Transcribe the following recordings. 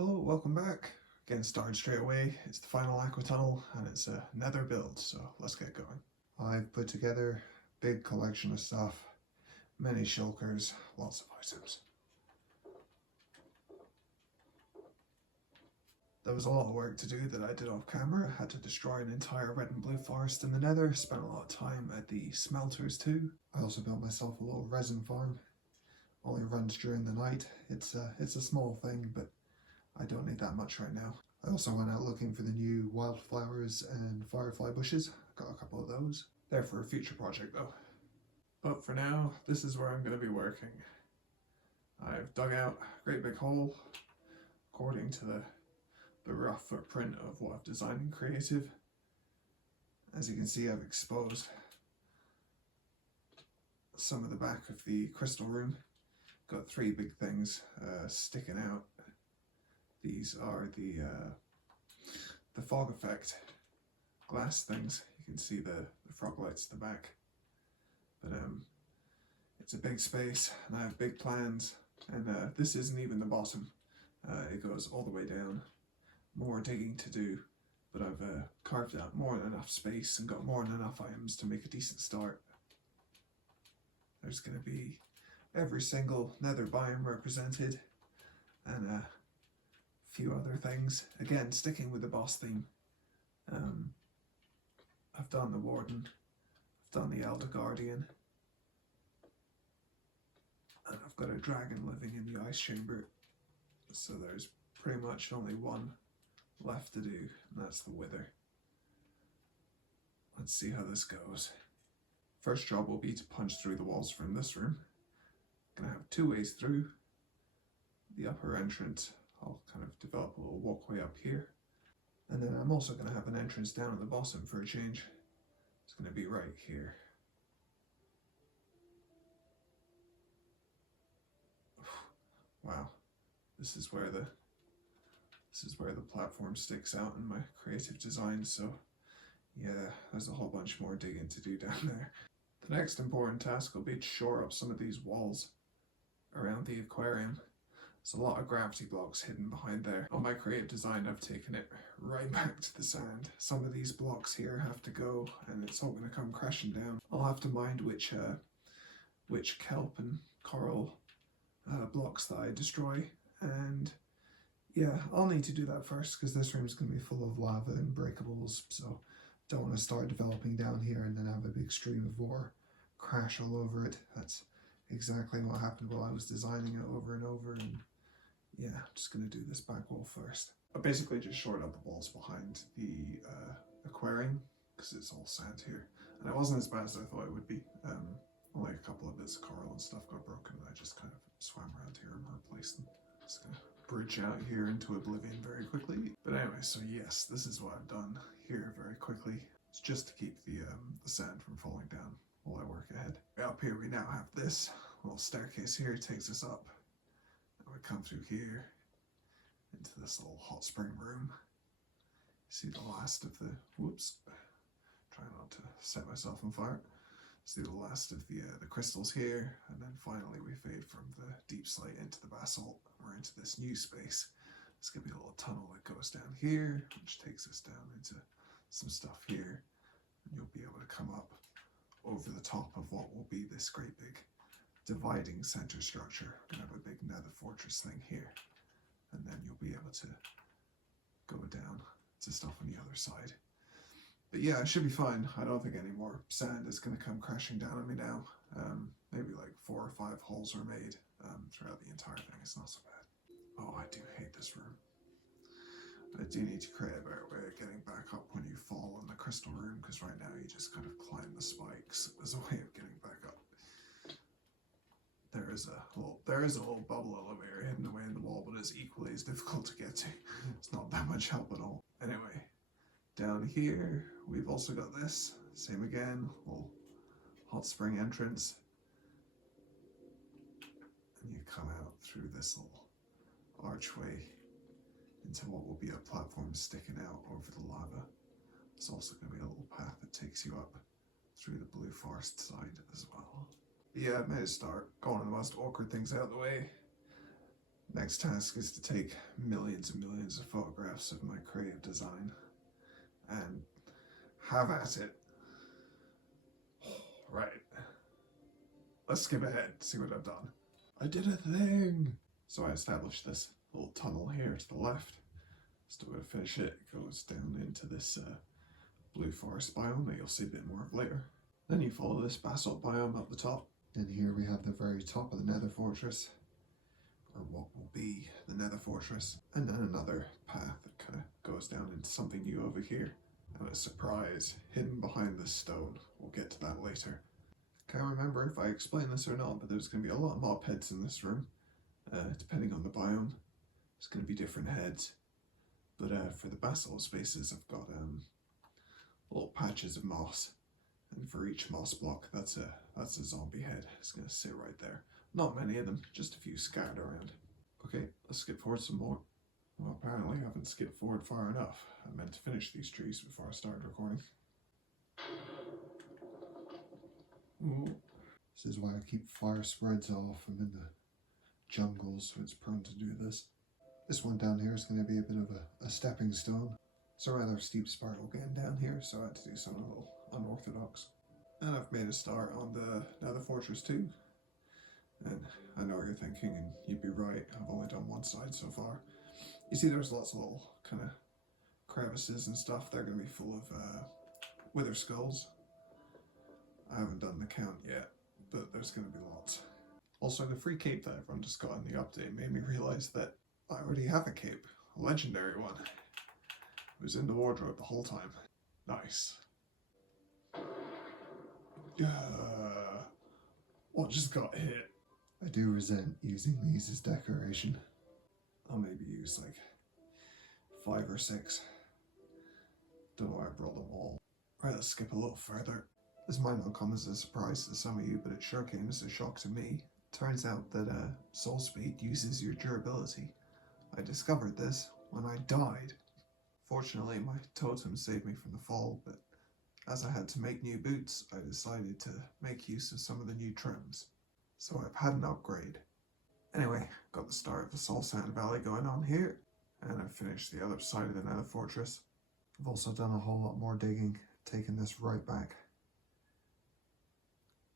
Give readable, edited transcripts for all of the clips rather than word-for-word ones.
Hello, welcome back. Getting started straight away. It's the final Aqua Tunnel and it's a nether build, so let's get going. I've put together a big collection of stuff, many shulkers, lots of items. There was a lot of work to do that I did off camera. I had to destroy an entire red and blue forest in the nether, spent a lot of time at the smelters too. I also built myself a little resin farm. Only runs during the night. It's a small thing, but I don't need that much right now. I also went out looking for the new wildflowers and firefly bushes. Got a couple of those. They're for a future project though. But for now, this is where I'm going to be working. I've dug out a great big hole according to the rough footprint of what I've designed in Creative. As you can see, I've exposed some of the back of the crystal room. Got three big things sticking out. These are the fog effect glass things. You can see the frog lights at the back. But it's a big space and I have big plans, and this isn't even the bottom. It goes all the way down. More digging to do, but I've carved out more than enough space and got more than enough items to make a decent start. There's going to be every single nether biome represented, and a few other things. Again, sticking with the boss theme. I've done the Warden, I've done the Elder Guardian, and I've got a dragon living in the ice chamber. So there's pretty much only one left to do, and that's the Wither. Let's see how this goes. First job will be to punch through the walls from this room. Gonna have two ways through. The upper entrance, I'll kind of develop a little walkway up here. And then I'm also gonna have an entrance down at the bottom for a change. It's gonna be right here. Wow, this is where the platform sticks out in my creative design, so yeah, there's a whole bunch more digging to do down there. The next important task will be to shore up some of these walls around the aquarium. There's a lot of gravity blocks hidden behind there. On my creative design, I've taken it right back to the sand. Some of these blocks here have to go, and it's all going to come crashing down. I'll have to mind which kelp and coral blocks that I destroy, and yeah, I'll need to do that first because this room's going to be full of lava and breakables, so don't want to start developing down here and then have a big stream of water crash all over it. That's exactly what happened while I was designing it over and over, and yeah, I'm just going to do this back wall first. I basically just shored up the walls behind the aquarium because it's all sand here, and it wasn't as bad as I thought it would be. Only a couple of bits of coral and stuff got broken, and I just kind of swam around here and replaced them. Just gonna bridge out here into oblivion very quickly. But anyway, so yes, this is what I've done here very quickly. It's just to keep the sand from falling down while I work ahead. Up here we now have this little staircase here. It takes us up, and we come through here into this little hot spring room. See the last of the, whoops, try not to set myself on fire. See the last of the crystals here, and then finally we fade from the deep slate into the basalt. We're into this new space. There's going to be a little tunnel that goes down here, which takes us down into some stuff here, and you'll be able to come up over the top of what will be this great big dividing center structure. We're going to have a big nether fortress thing here, and then you'll be able to go down to stuff on the other side. But yeah, it should be fine. I don't think any more sand is going to come crashing down on me now. Maybe like 4 or 5 holes are made throughout the entire thing. It's not so bad. Oh, I do hate this room. I do need to create a better way of getting back up when you fall in the crystal room, because right now you just kind of climb the spikes as a way of getting back up. There is a little bubble elevator hidden away in the wall, but it's equally as difficult to get to. It's not that much help at all. Anyway, down here we've also got this, same again, little hot spring entrance, and you come out through this little archway into what will be a platform sticking out over the lava. There's also going to be a little path that takes you up through the blue forest side as well. But yeah, I made a start. Going on the most awkward things out of the way. Next task is to take millions and millions of photographs of my creative design and have at it. Right. Let's skip ahead, see what I've done. I did a thing! So I established this little tunnel here to the left. So to finish it, it goes down into this blue forest biome that you'll see a bit more of later. Then you follow this basalt biome up the top. And here we have the very top of the nether fortress, or what will be the nether fortress. And then another path that kind of goes down into something new over here. And a surprise hidden behind this stone. We'll get to that later. Can't remember if I explained this or not, but there's going to be a lot of mob heads in this room. Depending on the biome, there's going to be different heads. But for the basalt spaces, I've got little patches of moss. And for each moss block, that's a zombie head. It's going to sit right there. Not many of them, just a few scattered around. Okay, let's skip forward some more. Well, apparently I haven't skipped forward far enough. I meant to finish these trees before I started recording. Ooh. This is why I keep fire spreads off. I'm in the jungle, so it's prone to do this. This one down here is going to be a bit of a stepping stone. It's a rather steep spiral getting down here, so I had to do something a little unorthodox. And I've made a start on the nether fortress too. And I know what you're thinking, and you'd be right, I've only done one side so far. You see there's lots of little kind of crevices and stuff. They're going to be full of wither skulls. I haven't done the count yet, but there's going to be lots. Also, the free cape that everyone just got in the update made me realize that I already have a cape, a legendary one. It was in the wardrobe the whole time. Nice. What just got hit? I do resent using these as decoration. I'll maybe use like 5 or 6. Don't know why I brought them all. Right, let's skip a little further. This might not come as a surprise to some of you, but it sure came as a shock to me. Turns out that soul speed uses your durability. I discovered this when I died. Fortunately, my totem saved me from the fall, but as I had to make new boots, I decided to make use of some of the new trims. So I've had an upgrade. Anyway, got the start of the Soul Sand Valley going on here, and I've finished the other side of the nether fortress. I've also done a whole lot more digging, taking this right back.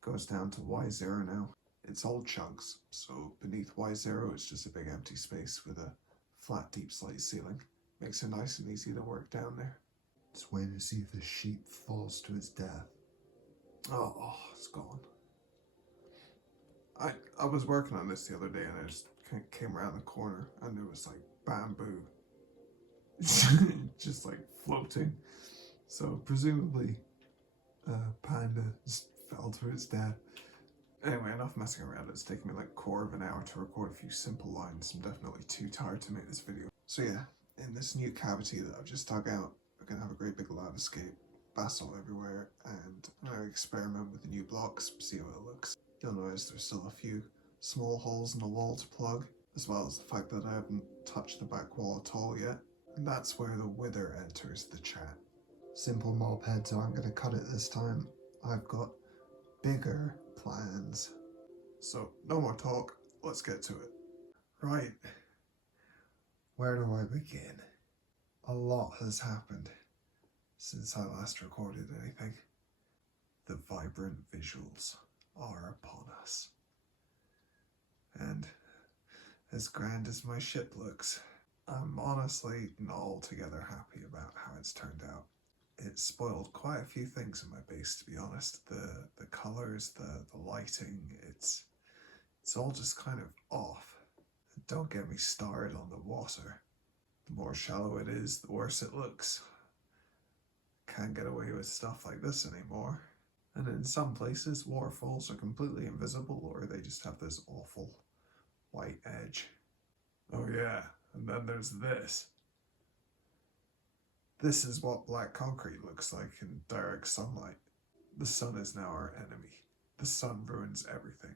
Goes down to Y0 now. It's all chunks, so beneath Y0 it's just a big empty space with a flat deep slate ceiling. Makes it nice and easy to work down there. Just waiting to see if the sheep falls to its death. Oh, it's gone. I was working on this the other day and I just kind of came around the corner and there was like bamboo. Just like floating. So presumably Panda just fell to its death. Anyway, enough messing around. It's taken me like a quarter of an hour to record a few simple lines. I'm definitely too tired to make this video. So yeah, in this new cavity that I've just dug out, we're going to have a great big lava escape, basalt everywhere, and I'm going to experiment with the new blocks, see how it looks. You'll notice there's still a few small holes in the wall to plug, as well as the fact that I haven't touched the back wall at all yet. And that's where the wither enters the chat. Simple mob heads aren't going to cut it this time. I've got bigger plans. So, no more talk, let's get to it. Right. Where do I begin? A lot has happened since I last recorded anything. The vibrant visuals are upon us. And as grand as my ship looks, I'm honestly not altogether happy about how it's turned out. It spoiled quite a few things in my base, to be honest. The colours, the lighting, it's all just kind of off. Don't get me started on the water. The more shallow it is, the worse it looks. Can't get away with stuff like this anymore. And in some places, waterfalls are completely invisible, or they just have this awful white edge. Oh yeah, and then there's this. This is what black concrete looks like in direct sunlight. The sun is now our enemy. The sun ruins everything.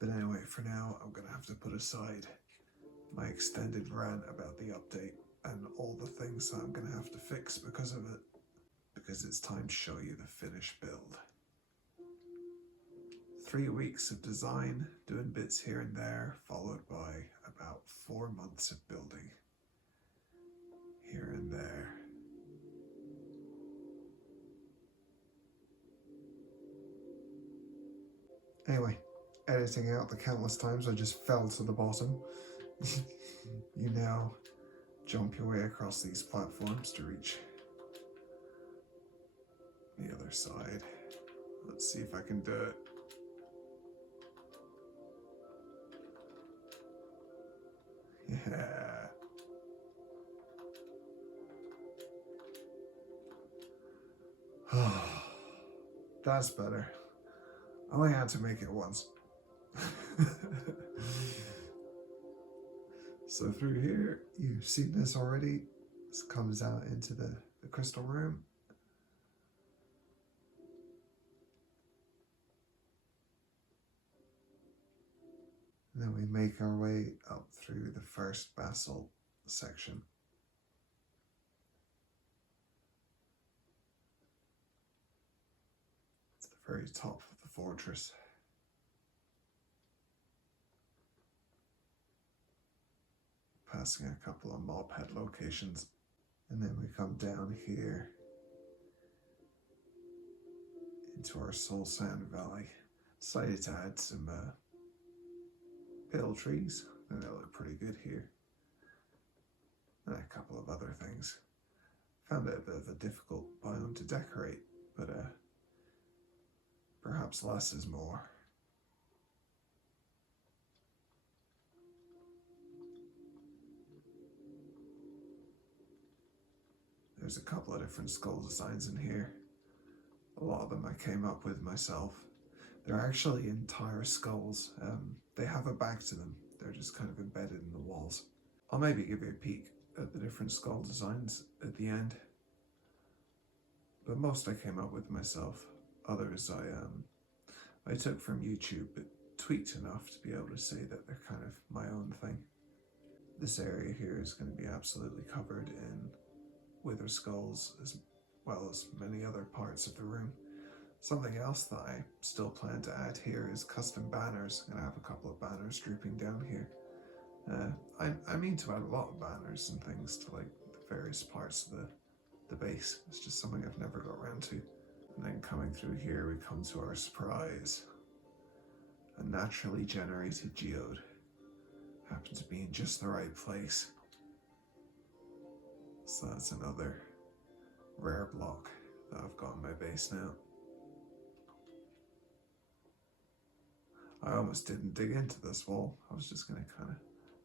But anyway, for now, I'm gonna have to put aside my extended rant about the update and all the things that I'm gonna have to fix because of it. Because it's time to show you the finished build. 3 weeks of design, doing bits here and there, followed by about 4 months of building here and there. Anyway, editing out the countless times I just fell to the bottom. You now jump your way across these platforms to reach the other side. Let's see if I can do it. Yeah. That's better. I only had to make it once. So through here, you've seen this already. This comes out into the crystal room. And then we make our way up through the first basalt section. To the very top of the fortress. Passing a couple of mob head locations. And then we come down here into our Soul Sand Valley. Decided to add some pale trees. I think they look pretty good here. And a couple of other things. Found it a bit of a difficult biome to decorate, but perhaps less is more. There's a couple of different skull designs in here. A lot of them I came up with myself. They're actually entire skulls. They have a back to them. They're just kind of embedded in the walls. I'll maybe give you a peek at the different skull designs at the end. But most I came up with myself. Others I took from YouTube, but tweaked enough to be able to say that they're kind of my own thing. This area here is going to be absolutely covered in wither skulls, as well as many other parts of the room. Something else that I still plan to add here is custom banners. I'm going to have a couple of banners drooping down here. I mean to add a lot of banners and things to like the various parts of the base. It's just something I've never got around to. And then coming through here we come to our surprise. A naturally generated geode. Happened to be in just the right place. So that's another rare block that I've got in my base now. I almost didn't dig into this wall. I was just going to kind of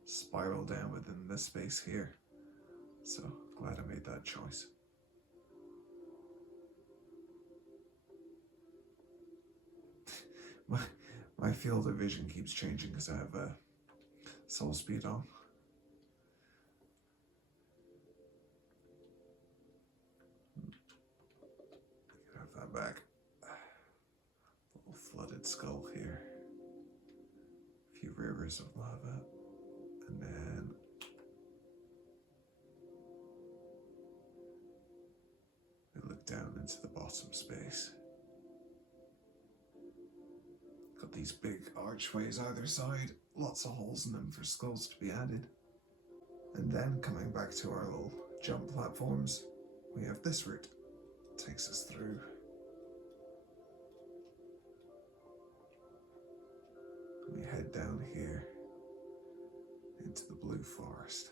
spiral down within this space here. So glad I made that choice. My field of vision keeps changing because I have soul speed on. Have that back. Little flooded skull here. A few rivers of lava. And then we look down into the bottom space. Got these big archways either side, lots of holes in them for skulls to be added. And then coming back to our little jump platforms, we have this route. It takes us through. We head down here into the blue forest.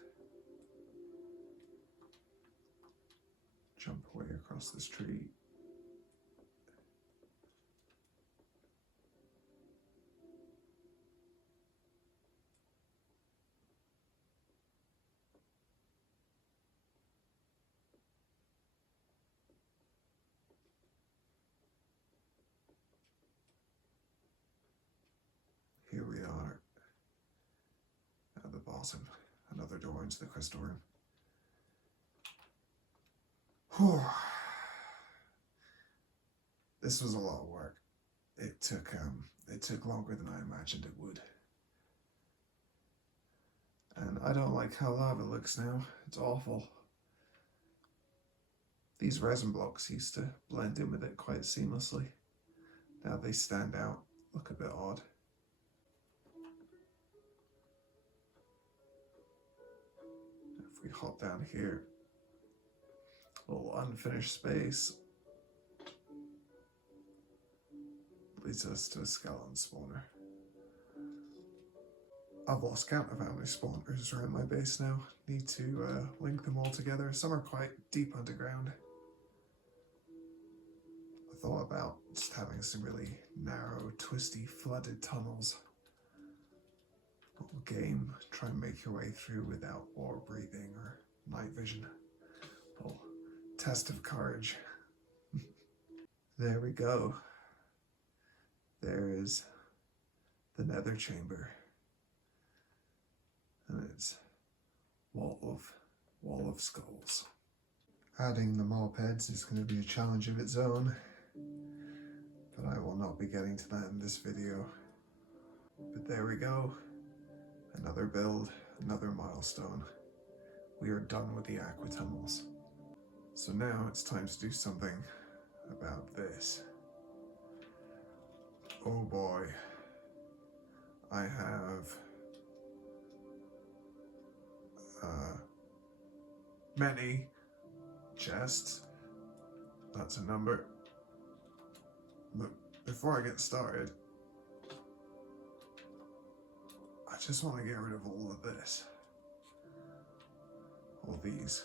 Jump away across this tree. Here we are at the bottom, another door into the crystal room. Whew. This was a lot of work. It took longer than I imagined it would. And I don't like how lava looks now. It's awful. These resin blocks used to blend in with it quite seamlessly. Now they stand out look a bit odd. If we hop down here, a little unfinished space leads us to a skeleton spawner. I've lost count of how many spawners are in my base now. Need to link them all together. Some are quite deep underground. I thought about just having some really narrow, twisty, flooded tunnels. Little game, try and make your way through without water breathing or night vision. Little test of courage. There we go. There is the nether chamber. And it's wall of skulls. Adding the mob heads is going to be a challenge of its own, but I will not be getting to that in this video. But there we go. Another build, another milestone. We are done with the Aqua Tunnels. So now it's time to do something about this. Oh boy. I have many chests. That's a number. But before I get started, I just want to get rid of all of this. All these.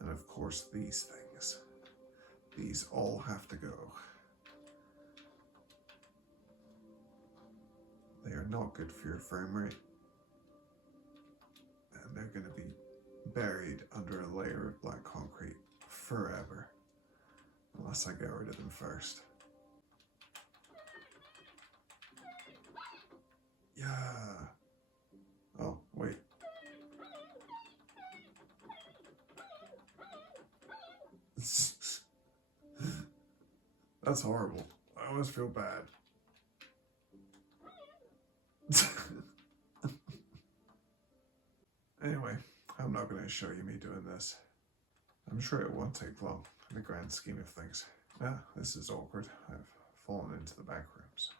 And of course these things. These all have to go. They are not good for your frame rate. And they're going to be buried under a layer of black concrete forever. Unless I get rid of them first. Yeah. Oh, wait. That's horrible. I almost feel bad. Anyway, I'm not going to show you me doing this. I'm sure it won't take long in the grand scheme of things. Ah, this is awkward. I've fallen into the back rooms.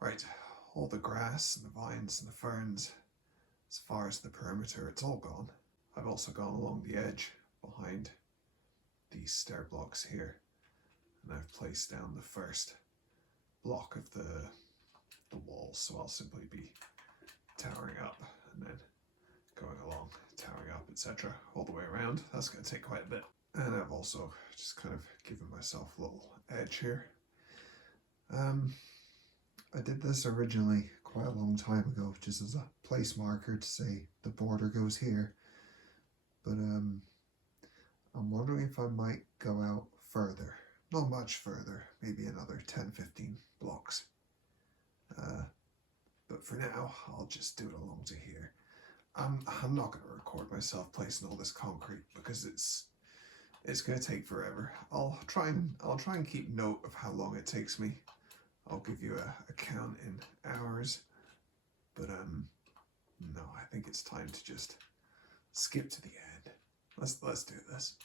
Right, all the grass and the vines and the ferns, as far as the perimeter, it's all gone. I've also gone along the edge behind these stair blocks here, and I've placed down the first block of the walls, so I'll simply be towering up and then going along, towering up, etc. all the way around. That's going to take quite a bit. And I've also just kind of given myself a little edge here. I did this originally quite a long time ago, just as a place marker to say the border goes here. But I'm wondering if I might go out further. Not much further, maybe another 10-15 blocks. But for now, I'll just do it along to here. I'm not going to record myself placing all this concrete because it's going to take forever. I'll try and keep note of how long it takes me. I'll give you a count in hours. But no, I think it's time to just skip to the end. Let's do this.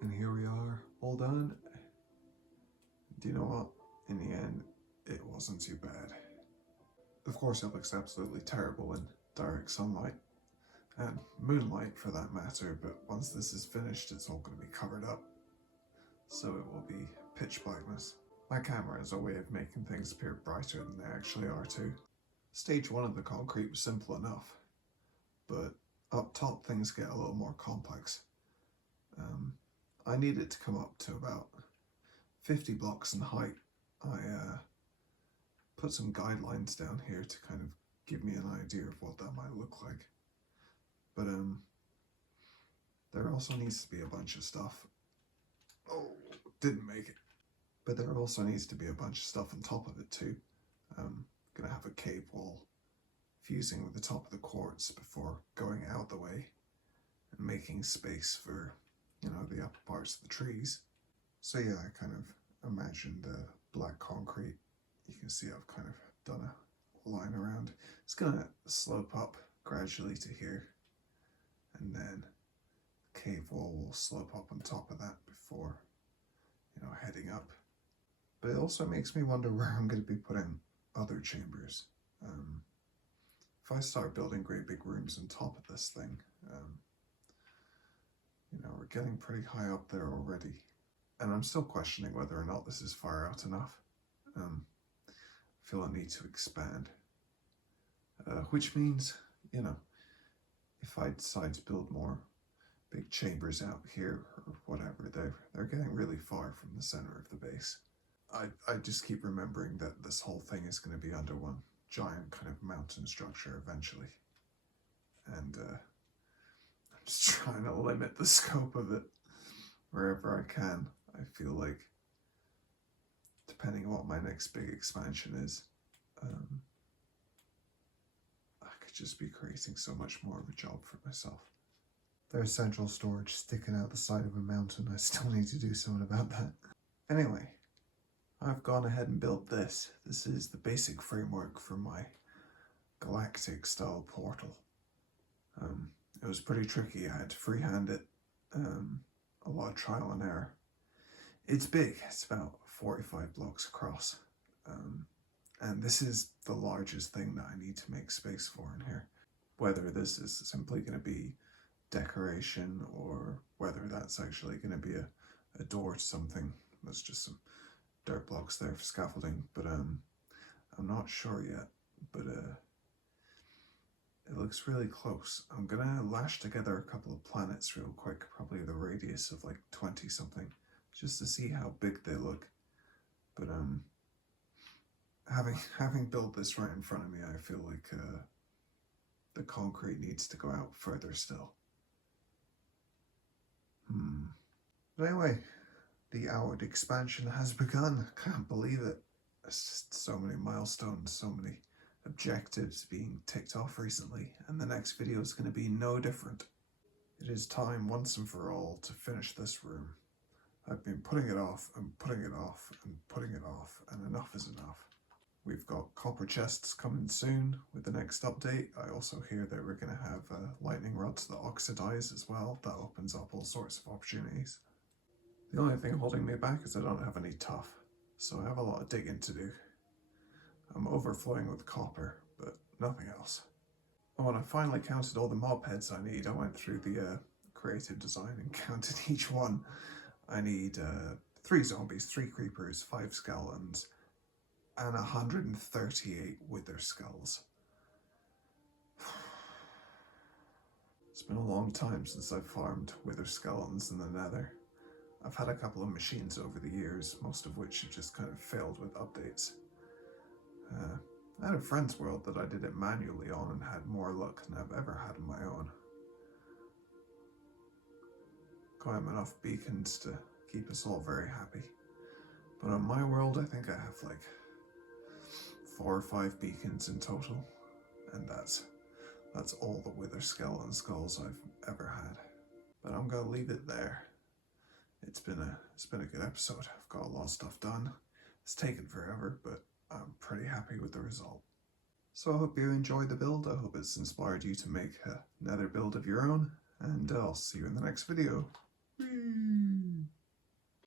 And here we are, all done. Do you know what? In the end, it wasn't too bad. Of course, it looks absolutely terrible in direct sunlight, and moonlight for that matter, but once this is finished, it's all going to be covered up, so it will be pitch blackness. My camera has a way of making things appear brighter than they actually are too. Stage 1 of the concrete was simple enough, but up top things get a little more complex. I need it to come up to about 50 blocks in height. I put some guidelines down here to kind of give me an idea of what that might look like. But there also needs to be a bunch of stuff. Oh, didn't make it. But there also needs to be a bunch of stuff on top of it too. Gonna have a cave wall fusing with the top of the quartz before going out the way and making space for, you know, the upper parts of the trees. So yeah, I kind of imagined black concrete. You can see I've kind of done a line around. It's gonna slope up gradually to here, and then the cave wall will slope up on top of that before, you know, heading up. But it also makes me wonder where I'm going to be putting other chambers. If I start building great big rooms on top of this thing, you know, we're getting pretty high up there already. And I'm still questioning whether or not this is far out enough. I feel I need to expand. Which means, you know, if I decide to build more big chambers out here or whatever, they're getting really far from the center of the base. I just keep remembering that this whole thing is going to be under one giant kind of mountain structure eventually. And I'm just trying to limit the scope of it wherever I can. I feel like, depending on what my next big expansion is, I could just be creating so much more of a job for myself. There's central storage sticking out the side of a mountain. I still need to do something about that. Anyway, I've gone ahead and built this. This is the basic framework for my galactic style portal. It was pretty tricky. I had to freehand it. A lot of trial and error. It's big. It's about 45 blocks across. And this is the largest thing that I need to make space for in here. Whether this is simply going to be decoration or whether that's actually going to be a door to something. There's just some dirt blocks there for scaffolding, but I'm not sure yet. But it looks really close. I'm gonna lash together a couple of planets real quick, probably the radius of like 20 something, just to see how big they look. But having built this right in front of me, I feel like the concrete needs to go out further still. But anyway, the outward expansion has begun. Can't believe it. There's just so many milestones, so many objectives being ticked off recently, and the next video is going to be no different. It is time once and for all to finish this room. I've been putting it off and putting it off and putting it off, and enough is enough. We've got copper chests coming soon with the next update. I also hear that we're going to have lightning rods that oxidize as well. That opens up all sorts of opportunities. The only thing holding me back is I don't have any tuff, so I have a lot of digging to do. I'm overflowing with copper, but nothing else. And when I finally counted all the mob heads I need, I went through the creative design and counted each one. I need 3 zombies, 3 creepers, 5 skeletons, and 138 wither skulls. It's been a long time since I've farmed wither skeletons in the nether. I've had a couple of machines over the years, most of which have just kind of failed with updates. I had a friend's world that I did it manually on and had more luck than I've ever had on my own. Got him enough beacons to keep us all very happy. But on my world, I think I have like 4 or 5 beacons in total, and that's all the wither skeleton skulls I've ever had. But I'm gonna leave it there. It's been a good episode. I've got a lot of stuff done. It's taken forever, but I'm pretty happy with the result. So I hope you enjoyed the build. I hope it's inspired you to make a nether build of your own, and I'll see you in the next video. Whee!